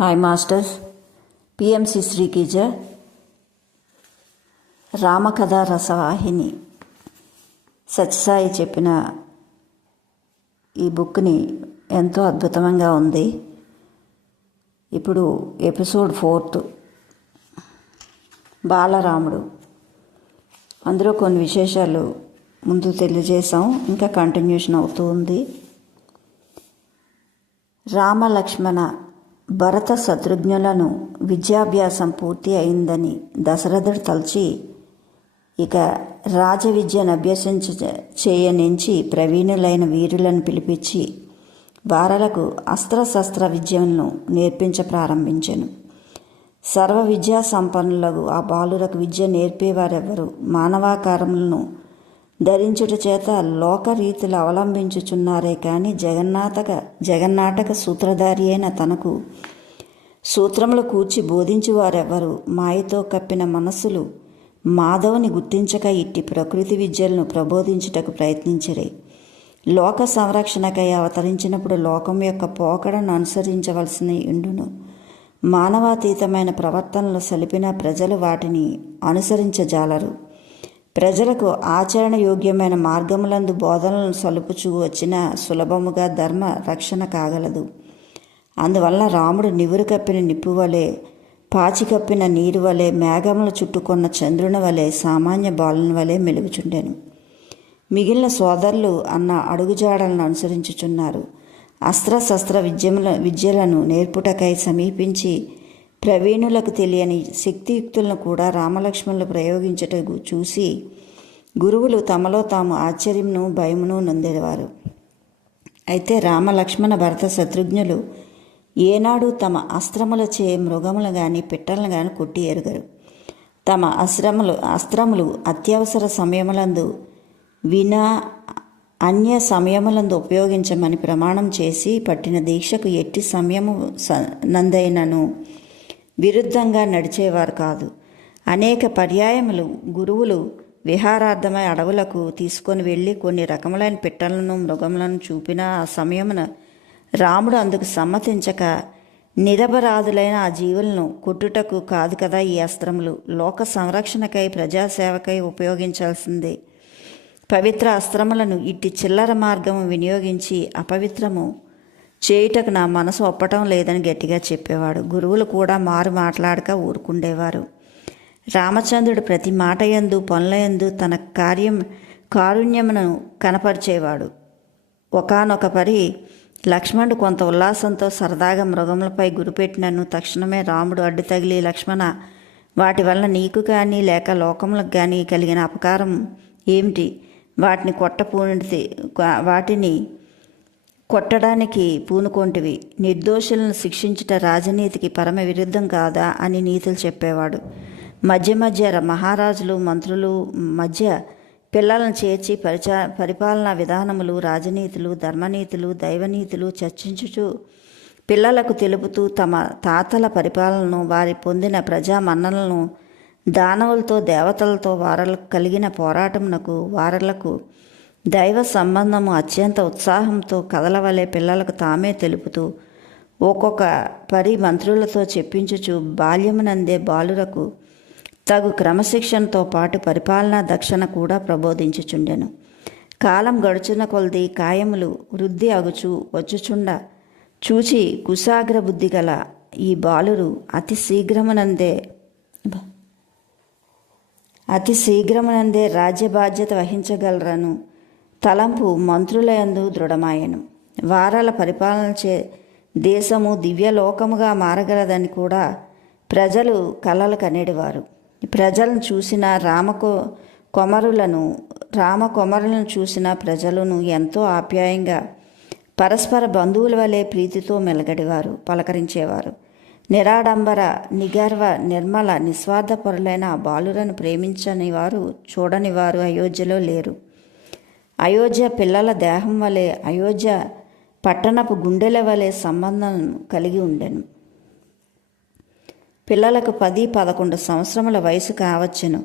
Hi masters PMC శ్రీకిజ రామకథ రసవాహిని సత్యసాయి చెప్పిన ఈ బుక్ని ఎంతో అద్భుతంగా ఉంది. ఇప్పుడు ఎపిసోడ్ ఫోర్త్. బాలరాముడు. అందులో కొన్ని విశేషాలు ముందు తెలియజేశాం. ఇంకా కంటిన్యూషన్ అవుతూ ఉంది. రామలక్ష్మణ భరత శత్రుఘ్నులను విద్యాభ్యాసం పూర్తి అయిందని దశరథుడు తలచి ఇక రాజ విద్యను అభ్యసించ చేయనించి ప్రవీణులైన వీరులను పిలిపించి వారలకు అస్త్రశస్త్ర విద్యలను నేర్పించ ప్రారంభించెను. సర్వ విద్యా సంపన్నులకు ఆ బాలులకు విద్య నేర్పేవారెవరు మానవాకారములను ధరించుట చేత లోకరీతులు అవలంబించుచున్నారే కానీ జగన్నాటక జగన్నాటక సూత్రధారి అయిన తనకు సూత్రములు కూర్చి బోధించువారెవరు? మాయతో కప్పిన మనస్సులు మాధవుని గుర్తించక ఇట్టి ప్రకృతి విద్యలను ప్రబోధించుటకు ప్రయత్నించరే. లోక సంరక్షణకై అవతరించినప్పుడు లోకం యొక్క పోకడను అనుసరించవలసిన ఇండును. మానవాతీతమైన ప్రవర్తనలు సలిపిన ప్రజలు వాటిని అనుసరించజాలరు. ప్రజలకు ఆచరణ యోగ్యమైన మార్గములందు బోధనలను సలుపుచూ వచ్చిన సులభముగా ధర్మ రక్షణ కాగలదు. అందువల్ల రాముడు నివురు కప్పిన నిప్పు వలె పాచి కప్పిన నీరు వలె మేఘములు చుట్టుకున్న చంద్రుని వలె సామాన్య బాలుని వలె మెలుగుచుండెను. మిగిలిన సోదరులు అన్న అడుగుజాడలను అనుసరించుచున్నారు. అస్త్రశస్త్ర విద్యముల విద్యలను నేర్పుటకై సమీపించి ప్రవీణులకు తెలియని శక్తియుక్తులను కూడా రామలక్ష్మణులు ప్రయోగించటకు చూసి గురువులు తమలో తాము ఆశ్చర్యమును భయమును నొందేవారు. అయితే రామలక్ష్మణ భరత శత్రుఘ్నులు ఏనాడు తమ అస్త్రములచే మృగములు కానీ పిట్టలను కానీ కొట్టి ఎరుగరు. తమ అస్త్రములు అస్త్రములు అత్యవసర సమయములందు వినా అన్య సమయములందు ఉపయోగించమని ప్రమాణం చేసి పట్టిన దీక్షకు ఎట్టి సమయము స నందైనను విరుద్ధంగా నడిచేవారు కాదు. అనేక పర్యాయములు గురువులు విహారార్థమై అడవులకు తీసుకొని వెళ్ళి కొన్ని రకములైన పిట్టలను మృగములను చూపిన ఆ సమయమున రాముడు అందుకు సమ్మతించక నిరపరాధులైన ఆ జీవులను కొట్టుటకు కాదు కదా ఈ అస్త్రములు. లోక సంరక్షణకై ప్రజాసేవకై ఉపయోగించాల్సిందే. పవిత్ర అస్త్రములను ఇట్టి చిల్లర మార్గము వినియోగించి అపవిత్రము చేయుటకు నా మనసు ఒప్పటం లేదని గట్టిగా చెప్పేవాడు. గురువులు కూడా మారు మాట్లాడక ఊరుకుండేవారు. రామచంద్రుడు ప్రతి మాట యందు పనులయందు తన కార్యం కారుణ్యమును కనపరిచేవాడు. ఒకనొక పరి లక్ష్మణుడు కొంత ఉల్లాసంతో సరదాగా మృగములపై గురిపెట్టినను. తక్షణమే రాముడు అడ్డు తగిలి లక్ష్మణ వాటి వలన నీకు కానీ లేక లోకములకు కానీ కలిగిన అపకారం ఏమిటి? వాటిని కొట్టపూనిది వాటిని కొట్టడానికి పూనుకొంటివి. నిర్దోషులను శిక్షించుట రాజనీతికి పరమ విరుద్ధం కాదా అని నీతులు చెప్పేవాడు. మధ్య మధ్య మహారాజులు మంత్రులు మధ్య పిల్లలను చేర్చి పరిచా పరిపాలనా విధానములు రాజనీతులు ధర్మనీతులు దైవనీతులు చర్చించుచు పిల్లలకు తెలుపుతూ తమ తాతల పరిపాలనను వారి పొందిన ప్రజా మన్నలను దానవులతో దేవతలతో వారలకు కలిగిన పోరాటమునకు వారలకు దైవ సంబంధము అత్యంత ఉత్సాహంతో కదలవలే పిల్లలకు తామే తెలుపుతూ ఒక్కొక్క పరి మంత్రులతో చెప్పించుచు బాల్యమునందే బాలులకు తగు క్రమశిక్షణతో పాటు పరిపాలనా దక్షణ కూడా ప్రబోధించుచుండెను. కాలం గడుచున్న కొలది కాయములు వృద్ధి అగుచు వచ్చుచుండ చూచి కుశాగ్ర బుద్ధి గల ఈ బాలురు అతి శీఘ్రమునందే అతి శీఘ్రమునందే రాజ్య బాధ్యత వహించగలరను. తలంపు మంత్రులయందు దృఢమాయను. వారాల పరిపాలన చే దేశము దివ్యలోకముగా మారగలదని కూడా ప్రజలు కలలు కనేటివారు ప్రజలను చూసిన రామకు కొమరులను రామ కొమరులను చూసిన ప్రజలను ఎంతో ఆప్యాయంగా పరస్పర బంధువుల వలె ప్రీతితో మెలగడివారు పలకరించేవారు. నిరాడంబర నిగర్వ నిర్మల నిస్వార్థపరులైన ఆ బాలులను ప్రేమించని వారు చూడని వారు అయోధ్యలో లేరు. అయోధ్య పిల్లల దేహం వలె అయోధ్య పట్టణపు గుండెల వలె సంబంధం కలిగి ఉండెను. పిల్లలకు పది పదకొండు సంవత్సరముల వయసు కావచ్చును.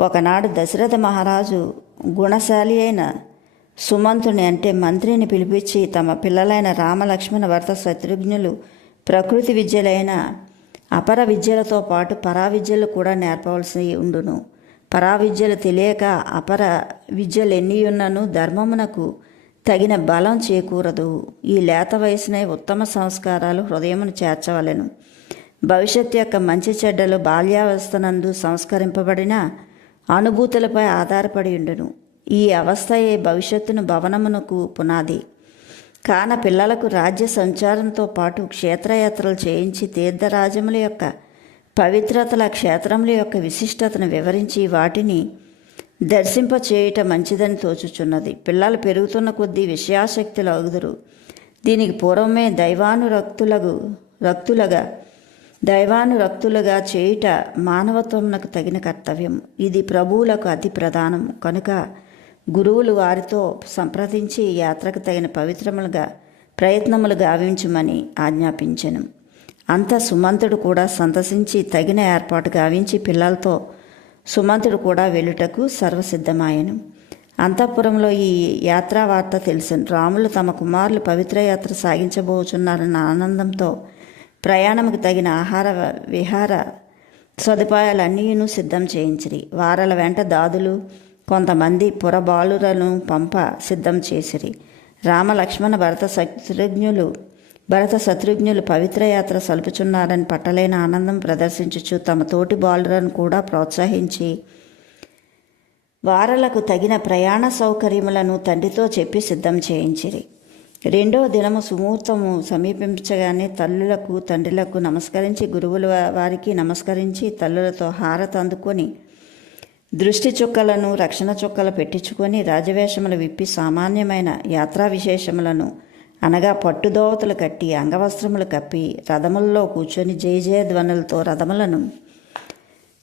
ఒకనాడు దశరథ మహారాజు గుణశాలి అయిన సుమంతుని అంటే మంత్రిని పిలిపించి తమ పిల్లలైన రామలక్ష్మణ భర్త శత్రుఘ్నులు ప్రకృతి విద్యలైన అపర విద్యలతో పాటు పరా విద్యలు కూడా నేర్పవలసి ఉండును. పరావిద్యలు తెలియక అపర విద్యలు ధర్మమునకు తగిన బలం చేకూరదు. ఈ లేత వయసునే ఉత్తమ సంస్కారాలు హృదయమును చేర్చవలెను. భవిష్యత్తు యొక్క మంచి చెడ్డలు బాల్యావస్థనందు సంస్కరింపబడిన అనుభూతులపై ఆధారపడి ఉండును. ఈ అవస్థయే భవిష్యత్తును భవనమునకు పునాది. కాన పిల్లలకు రాజ్య సంచారంతో పాటు క్షేత్రయాత్రలు చేయించి తీర్థరాజముల యొక్క పవిత్రతల క్షేత్రముల యొక్క విశిష్టతను వివరించి వాటిని దర్శింప చేయుట మంచిదని తోచుచున్నది. పిల్లలు పెరుగుతున్న కొద్దీ విషయాశక్తులు అగుదురు. దీనికి పూర్వమే దైవానురక్తులకు రక్తులగా దైవానురక్తులుగా చేయుట మానవత్వమునకు తగిన కర్తవ్యం. ఇది ప్రభువులకు అతి ప్రధానం. కనుక గురువులు వారితో సంప్రదించి యాత్రకు తగిన పవిత్రములుగా ప్రయత్నములు గావించమని ఆజ్ఞాపించను. అంత సుమంతుడు కూడా సంతసించి తగిన ఏర్పాటు గావించి పిల్లలతో సుమంతుడు కూడా వెళ్ళుటకు సర్వసిద్ధమాయను. అంతఃపురంలో ఈ యాత్రా వార్త తెలిసిన రాములు తమ కుమారులు పవిత్ర యాత్ర సాగించబోచున్నారన్న ఆనందంతో ప్రయాణముకు తగిన ఆహార విహార సదుపాయాలన్నీను సిద్ధం చేయించిరి. వారల వెంట దాదులు కొంతమంది పురబాలులను పంప సిద్ధం చేసిరి. రామలక్ష్మణ భరత శత్రుఘ్నులు భరత శత్రుఘ్నులు పవిత్ర యాత్ర సలుపుచున్నారని పట్టలేని ఆనందం ప్రదర్శించుచు తమ తోటి బాలురను కూడా ప్రోత్సహించి వారలకు తగిన ప్రయాణ సౌకర్యములను తండ్రితో చెప్పి సిద్ధం చేయించిరి. రెండో దినము సుముహూర్తము సమీపించగానే తల్లులకు తండ్రులకు నమస్కరించి గురువుల వారికి నమస్కరించి తల్లులతో హారత అందుకొని దృష్టి చుక్కలను రక్షణ చుక్కలు పెట్టించుకొని రాజవేషములు విప్పి సామాన్యమైన యాత్రా విశేషములను అనగా పట్టుదోవతలు కట్టి అంగవస్త్రములు కప్పి రథములలో కూర్చొని జయ ధ్వనులతో రథములను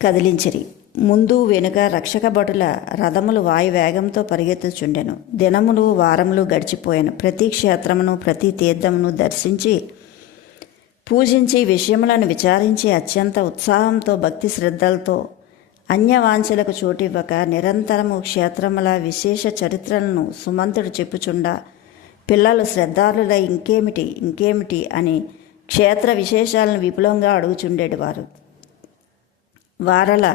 కదిలించిరి. ముందు వెనుక రక్షక భటుల రథములు వాయు వేగంతో పరిగెత్తుచుండెను. దినములు వారములు గడిచిపోయాను. ప్రతి క్షేత్రమును ప్రతి తీర్థమును దర్శించి పూజించి విషయములను విచారించి అత్యంత ఉత్సాహంతో భక్తి శ్రద్ధలతో అన్యవాంఛలకు చోటివ్వక నిరంతరము క్షేత్రముల విశేష చరిత్రలను సుమంతుడు చెప్పుచుండా. పిల్లలు శ్రద్ధాలులై ఇంకేమిటి ఇంకేమిటి అని క్షేత్ర విశేషాలను విపులంగా అడుగుచుండేటివారు వారల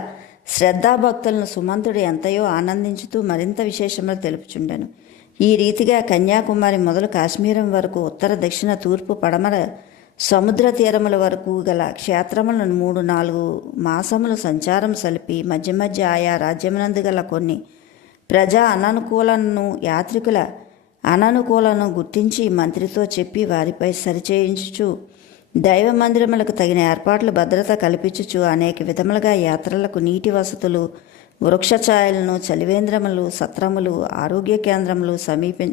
శ్రద్ధాభక్తులను సుమంతుడు ఎంతయో ఆనందించుతూ మరింత విశేషములు తెలుపుచుండెను. ఈ రీతిగా కన్యాకుమారి మొదలు కాశ్మీరం వరకు ఉత్తర దక్షిణ తూర్పు పడమర సముద్ర తీరముల వరకు గల క్షేత్రములను మూడు నాలుగు మాసములు సంచారం సలిపి మధ్య మధ్య ఆయా రాజ్యమునందు గల కొన్ని ప్రజా అననుకూలను యాత్రికుల అననుకూలను గుర్తించి మంత్రితో చెప్పి వారిపై సరిచేయించుచు దైవ మందిరములకు తగిన ఏర్పాట్లు భద్రత కల్పించుచు అనేక విధములుగా యాత్రలకు నీటి వసతులు వృక్షఛాయలను చలివేంద్రములు సత్రములు ఆరోగ్య కేంద్రములు సమీపి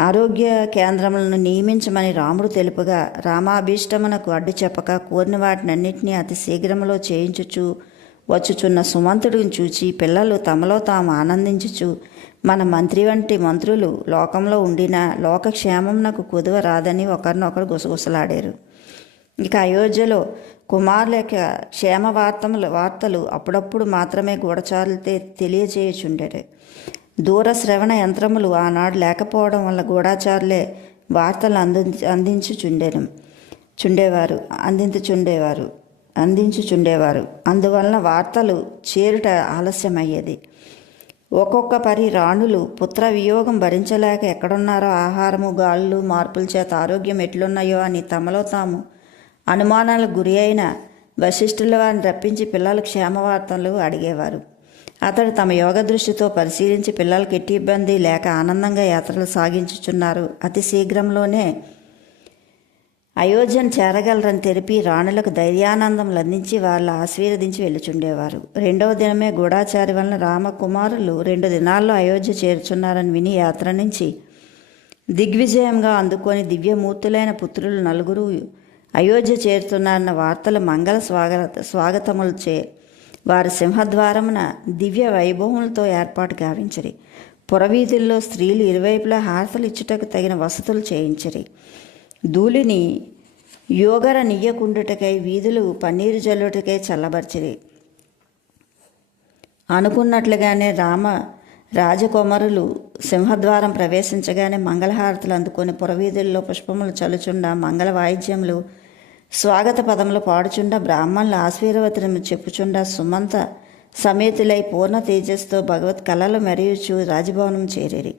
ఆరోగ్య కేంద్రములను నియమించమని రాముడు తెలుపుగా రామాభీష్టమునకు అడ్డు చెప్పక కోరిన వాటినన్నింటినీ అతి శీఘ్రములో చేయించుచు వచ్చుచున్న సుమంతుడిని చూచి పిల్లలు తమలో తాము ఆనందించుచు మన మంత్రి వంటి మంత్రులు లోకంలో ఉండిన నాకు కుదువ రాదని ఒకరినొకరు గుసగుసలాడారు. ఇక అయోధ్యలో కుమారుల యొక్క క్షేమ వార్తములు వార్తలు అప్పుడప్పుడు మాత్రమే గూఢచారులతో తెలియజేయుచుండేవి దూర శ్రవణ యంత్రములు ఆనాడు లేకపోవడం వల్ల గూఢాచారులే వార్తలు అంది అందించుచుండేను. చుండేవారు అందించుచుండేవారు అందించుచుండేవారు. అందువలన వార్తలు చేరుట ఆలస్యమయ్యేది. ఒక్కొక్క పరి రాణులు పుత్ర వియోగం భరించలేక ఎక్కడున్నారో ఆహారము గాళ్ళు మార్పుల చేత ఆరోగ్యం ఎట్లున్నాయో అని తమలో తాము అనుమానాలకు గురి అయిన వశిష్ఠుల వారిని రప్పించి పిల్లల క్షేమవార్తలు అడిగేవారు. అతడు తమ యోగ దృష్టితో పరిశీలించి పిల్లలకి ఎట్టి ఇబ్బంది లేక ఆనందంగా యాత్రలు సాగించుచున్నారు. అతి శీఘ్రంలోనే అయోధ్యను చేరగలరని తెలిపి రాణులకు ధైర్యానందం అందించి వాళ్ళ ఆశీర్వదించి వెళ్ళుచుండేవారు. రెండవ దినమే గూఢాచారి వలన రామకుమారులు రెండు దినాల్లో అయోధ్య చేరుచున్నారని విని యాత్ర నుంచి దిగ్విజయంగా అందుకొని దివ్యమూర్తులైన పుత్రులు నలుగురు అయోధ్య చేరుతున్నారన్న వార్తలు మంగళ స్వాగత స్వాగతములచే వారి సింహద్వారమున దివ్య వైభవములతో ఏర్పాటు గావించిరి. పురవీధుల్లో స్త్రీలు ఇరువైపులా హారతలు ఇచ్చుటకు తగిన వసతులు చేయించరి. ధూళిని యోగర నియ్యకుండుటకై వీధులు పన్నీరు జల్లుటకై చల్లబర్చిరి. అనుకున్నట్లుగానే రామ రాజకుమారులు సింహద్వారం ప్రవేశించగానే మంగళహారతులు అందుకొని పురవీధుల్లో పుష్పములు చల్లుచుండా మంగళ వాయిద్యములు స్వాగత పదములు పాడుచుండ బ్రాహ్మణుల ఆశీర్వచనము చెప్పుచుండా సుమంత సమేతులై పూర్ణ తేజస్తో భగవత్ కళలు మెరయుచు రాజభవనం చేరేరి.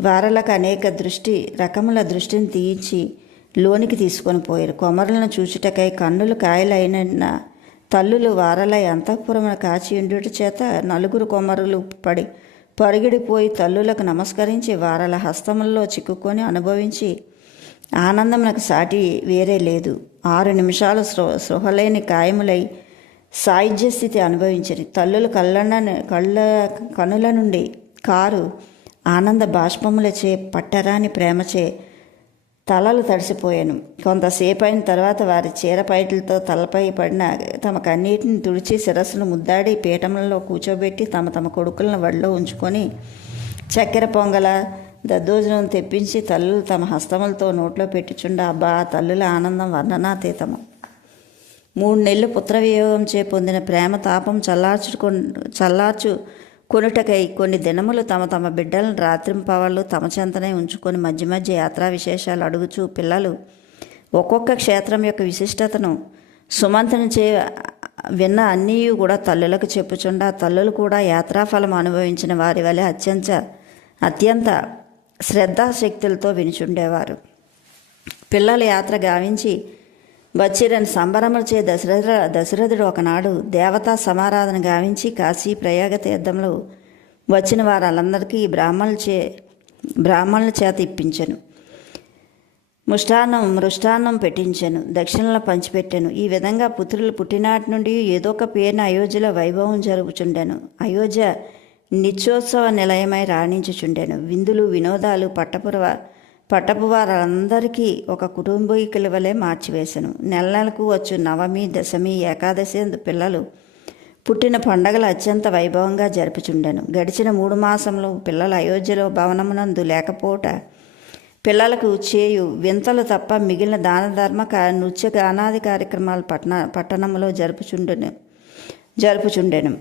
వారలకు అనేక దృష్టి రకముల దృష్టిని తీయించి లోనికి తీసుకొని పోయారు. కొమరులను చూచుటకై కన్నులు కాయలైన తల్లులు వారలై అంతఃపురమున కాచి ఉండుట చేత నలుగురు కొమరులు పడి పరుగిడిపోయి తల్లులకు నమస్కరించి వారల హస్తముల్లో చిక్కుకొని అనుభవించి ఆనందమునకు సాటి వేరే లేదు. ఆరు నిమిషాలు సృ సృహలేని ఖాయములై సాయుధ్య స్థితి అనుభవించరు. తల్లులు కళ్ళన కళ్ళ కనుల నుండి కారు ఆనంద బాష్పములచే పట్టరాని ప్రేమచే తలలు తడిసిపోయాను. కొంతసేపు అయిన తర్వాత వారి చీరపైటలతో తలపై పడిన తమ కన్నీటిని తుడిచి శిరస్సును ముద్దాడి పీఠములలో కూర్చోబెట్టి తమ తమ కొడుకులను వడిలో ఉంచుకొని చక్కెర పొంగల దద్దోజనం తెప్పించి తల్లులు తమ హస్తములతో నోట్లో పెట్టుచుండ అబ్బా ఆ తల్లుల ఆనందం వర్ణనాతీతము. మూడు నెలలు పుత్రవియోగం చే పొందిన ప్రేమ తాపం చల్లార్చుకు చల్లార్చు కొనుటకై కొన్ని దినములు తమ తమ బిడ్డలను రాత్రింపవాళ్ళు తమ చెంతనే ఉంచుకొని మధ్య మధ్య యాత్రా విశేషాలు అడుగుచూ పిల్లలు ఒక్కొక్క క్షేత్రం యొక్క విశిష్టతను సుమంతను చే విన్న అన్నీ కూడా తల్లులకు చెప్పుచుండా తల్లులు కూడా యాత్రాఫలం అనుభవించిన వారి వలె అత్యంత అత్యంత శ్రద్ధాశక్తులతో వినిచుండేవారు. పిల్లల యాత్ర గావించి బచ్చిరని సంబరములచే దశరథ దశరథుడు ఒకనాడు దేవతా సమారాధన గావించి కాశీ ప్రయాగ తీర్థంలో వచ్చిన వారందరికీ బ్రాహ్మణుల చే బ్రాహ్మణుల చేత ఇప్పించను. ముష్టాన్నం మృష్టాన్నం పెట్టించాను దక్షిణలో పంచిపెట్టాను. ఈ విధంగా పుత్రులు పుట్టినాటి నుండి ఏదో ఒక పేరున అయోధ్యలో వైభవం జరుగుచుండెను. అయోధ్య నిత్యోత్సవ నిలయమై రాణించుచుండాను. విందులు వినోదాలు పట్టపురవ పట్టపు వారందరికీ ఒక కుటుంబీకుల వలె మార్చివేశాను నెల నెలకు వచ్చు నవమి దశమి ఏకాదశి అందు పిల్లలు పుట్టిన పండగలు అత్యంత వైభవంగా జరుపుచుండెను. గడిచిన మూడు మాసంలో పిల్లలు అయోధ్యలో భవనమునందు లేకపోట పిల్లలకు చేయు వింతలు తప్ప మిగిలిన దాన ధర్మ నృత్య గానాది కార్యక్రమాలు పట్టణ పట్టణంలో జరుపుచుండెను జరుపుచుండెను.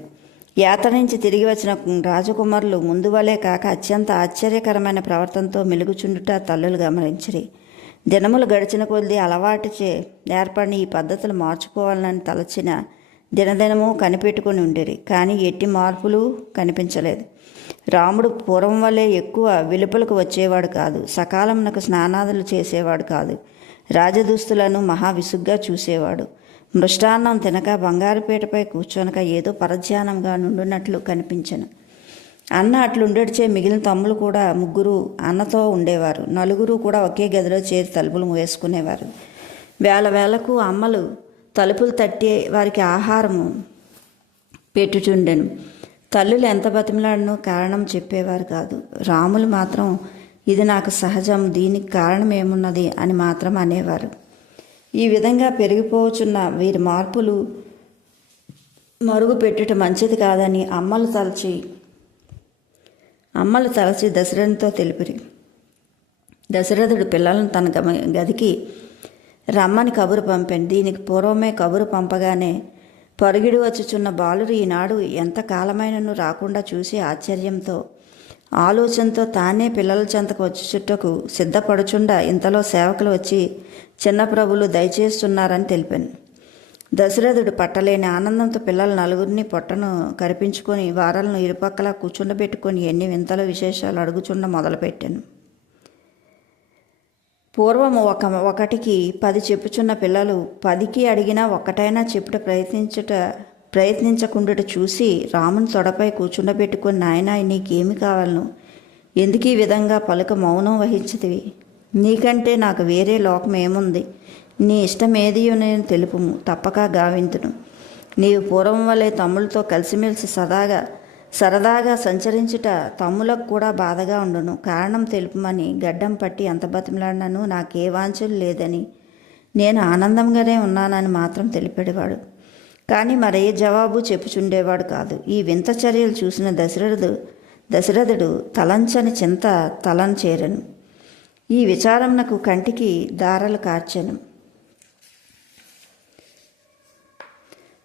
యాత్ర నుంచి తిరిగి వచ్చిన రాజకుమారులు ముందు వలే కాక అత్యంత ఆశ్చర్యకరమైన ప్రవర్తనతో మెలుగుచుండుట తల్లులు గమనించిరి. దినములు గడిచిన కొద్దీ అలవాటుచే ఏర్పడిన ఈ పద్ధతులు మార్చుకోవాలని తలచిన దినదినము కనిపెట్టుకుని ఉండిరి కానీ ఎట్టి మార్పులు కనిపించలేదు. రాముడు పూర్వం వల్లే ఎక్కువ వెలుపలకు వచ్చేవాడు కాదు సకాలమునకు స్నానాదులు చేసేవాడు కాదు రాజదుస్తులను మహా విసుగ్గా చూసేవాడు. మృష్టాన్నం తినక బంగారుపేటపై కూర్చొనక ఏదో పరధ్యానంగా నుండునట్లు కనిపించను. అన్న అట్లుండడిచే మిగిలిన తమ్ములు కూడా ముగ్గురు అన్నతో ఉండేవారు. నలుగురు కూడా ఒకే గదిలో చేరి తలుపులు వేసుకునేవారు. వేల వేలకు అమ్మలు తలుపులు తట్టి వారికి ఆహారము పెట్టుచుండెను. తల్లులు ఎంత బతిమలాడనో కారణం చెప్పేవారు కాదు. రాములు మాత్రం ఇది నాకు సహజం దీనికి కారణం ఏమున్నది? అని మాత్రం అనేవారు. ఈ విధంగా పెరిగిపోవచ్చున్న వీరి మార్పులు మరుగు పెట్టుట మంచిది కాదని అమ్మలు తలచి అమ్మలు తలచి దశరథునితో తెలిపిరి. దశరథుడు పిల్లలను తన గమ గదికి రమ్మని కబురు పంపాను. దీనికి పూర్వమే కబురు పంపగానే పరుగిడి వచ్చుచున్న బాలుడు ఈనాడు ఎంత కాలమైనను రాకుండా చూసి ఆశ్చర్యంతో ఆలోచనతో తానే పిల్లల చెంతకు వచ్చి చుట్టకు ఇంతలో సేవకులు వచ్చి చిన్న ప్రభులు దయచేస్తున్నారని తెలిపాను. దశరథుడు పట్టలేని ఆనందంతో పిల్లల నలుగురిని పొట్టను కరిపించుకొని వారాలను ఇరుపక్కల కూర్చుండబెట్టుకొని ఎన్ని వింతల విశేషాలు అడుగుచుండ మొదలుపెట్టాను. పూర్వం ఒక ఒకటికి పది చెప్పుచున్న పిల్లలు పదికి అడిగినా ఒక్కటైనా చెప్పుట ప్రయత్నించుట ప్రయత్నించకుండుట చూసి రాముని తొడపై కూర్చుండబెట్టుకుని నాయనా నీకేమి కావాలను? ఎందుకు ఈ విధంగా పలుక మౌనం వహించదివి నీకంటే నాకు వేరే లోకం ఏముంది? నీ ఇష్టమేదియో నేను తెలుపుము తప్పక గావింతును. నీవు పూర్వం వలె తమ్ములతో కలిసిమెలిసి సదాగా సరదాగా సంచరించుట తమ్ములకు కూడా బాధగా ఉండును. కారణం తెలుపమని గడ్డం పట్టి ఎంత బతిమలాడినను నాకే వాంఛలు లేదని నేను ఆనందంగానే ఉన్నానని మాత్రం తెలిపేవాడు కానీ మరే జవాబు చెప్పుచుండేవాడు కాదు. ఈ వింత చర్యలు చూసిన దశరథుడు దశరథుడు తలంచని చింత తలం చేరను. ఈ విచారంనకు కంటికి దారలు కార్చను.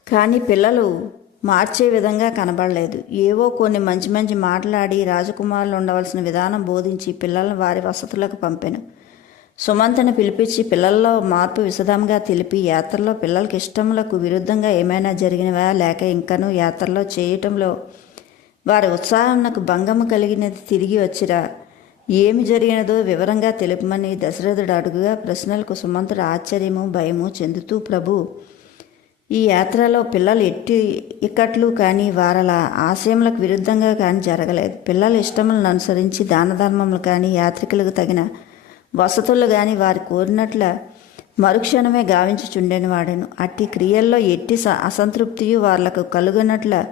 కానీ పిల్లలు మార్చే విధంగా కనబడలేదు. ఏవో కొన్ని మంచి మంచి మాట్లాడి రాజకుమారులు ఉండవలసిన విధానం బోధించి పిల్లలను వారి వసతులకు పంపాను. సుమంతని పిలిపించి పిల్లల్లో మార్పు విశదంగా తెలిపి యాత్రలో పిల్లలకి ఇష్టములకు విరుద్ధంగా ఏమైనా జరిగినవా? లేక ఇంకనూ యాత్రలో చేయటంలో వారి ఉత్సాహం నాకు భంగము కలిగినది తిరిగి వచ్చిరా? ఏమి జరిగినదో వివరంగా తెలుపమని దశరథుడు అడుగుగా ప్రశ్నలకు సుమంతుడు ఆశ్చర్యము భయము చెందుతూ ప్రభు ఈ యాత్రలో పిల్లలు ఎట్టి ఇక్కట్లు కానీ వారల? ఆశయములకు విరుద్ధంగా కానీ జరగలేదు. పిల్లల ఇష్టములను అనుసరించి దాన ధర్మములు కానీ యాత్రికులకు తగిన వసతులు కానీ వారు కోరినట్ల మరుక్షణమే గావించుచుండెని వాడను. అట్టి క్రియల్లో ఎట్టి స- అసంతృప్తియు వాళ్ళకు కలుగునట్ల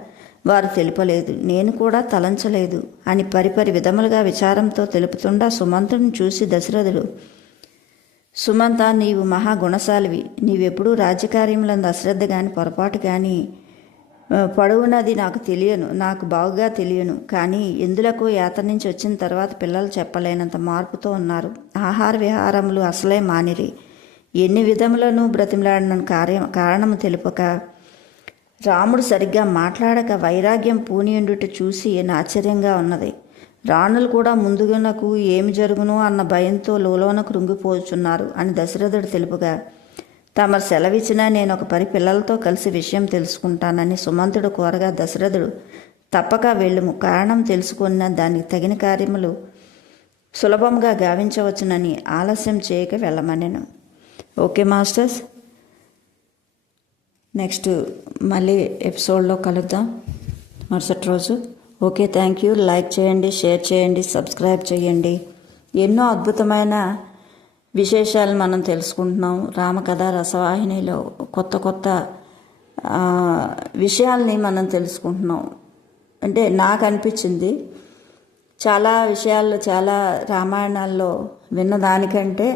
వారు తెలుపలేదు. నేను కూడా తలంచలేదు అని పరిపరి విధములుగా విచారంతో తెలుపుతుండా సుమంతుడిని చూసి దశరథుడు సుమంత నీవు మహా గుణశాలివి. నీవెప్పుడూ రాజ్యకార్యములందు అశ్రద్ధ కానీ పొరపాటు కానీ పొడవునది నాకు తెలియను నాకు బాగుగా తెలియను. కానీ ఎందులకు యాత్ర నుంచి వచ్చిన తర్వాత పిల్లలు చెప్పలేనంత మార్పుతో ఉన్నారు. ఆహార విహారములు అసలే మానిరి. ఎన్ని విధములను బ్రతిమలాడిన కార్యం కారణము తెలుపక రాముడు సరిగ్గా మాట్లాడక వైరాగ్యం పూనియుండుట చూసి ఆశ్చర్యంగా ఉన్నది. రాణులు కూడా ముందుగునకు ఏమి జరుగును అన్న భయంతో లోలోన కృంగిపోచున్నారు అని దశరథుడు తెలుపుగా తమరు సెలవిచ్చినా నేను ఒక పరి పిల్లలతో కలిసి విషయం తెలుసుకుంటానని సుమంతుడు కోరగా దశరథుడు తప్పక వెళ్ళుము. కారణం తెలుసుకున్న దానికి తగిన కార్యములు సులభంగా గావించవచ్చునని ఆలస్యం చేయక వెళ్ళమనెను. Okay masters. నెక్స్ట్ మళ్ళీ ఎపిసోడ్లో కలుద్దాం. మరుసటి రోజు. Okay thank you. లైక్ చేయండి షేర్ చేయండి సబ్స్క్రైబ్ చేయండి. ఎన్నో అద్భుతమైన విశేషాలు మనం తెలుసుకుంటున్నాం. రామకథ రసవాహినిలో కొత్త కొత్త విషయాల్ని మనం తెలుసుకుంటున్నాం. అంటే నాకు అనిపించింది చాలా విషయాల్లో చాలా రామాయణాల్లో విన్నదానికంటే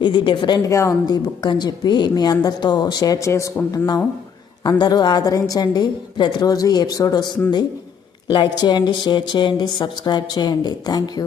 ఇది డిఫరెంట్గా ఉంది బుక్ అని చెప్పి మీ అందరితో షేర్ చేసుకుంటున్నాం. అందరూ ఆదరించండి. ప్రతిరోజు ఎపిసోడ్ వస్తుంది. లైక్ చేయండి షేర్ చేయండి సబ్స్క్రైబ్ చేయండి. Thank you.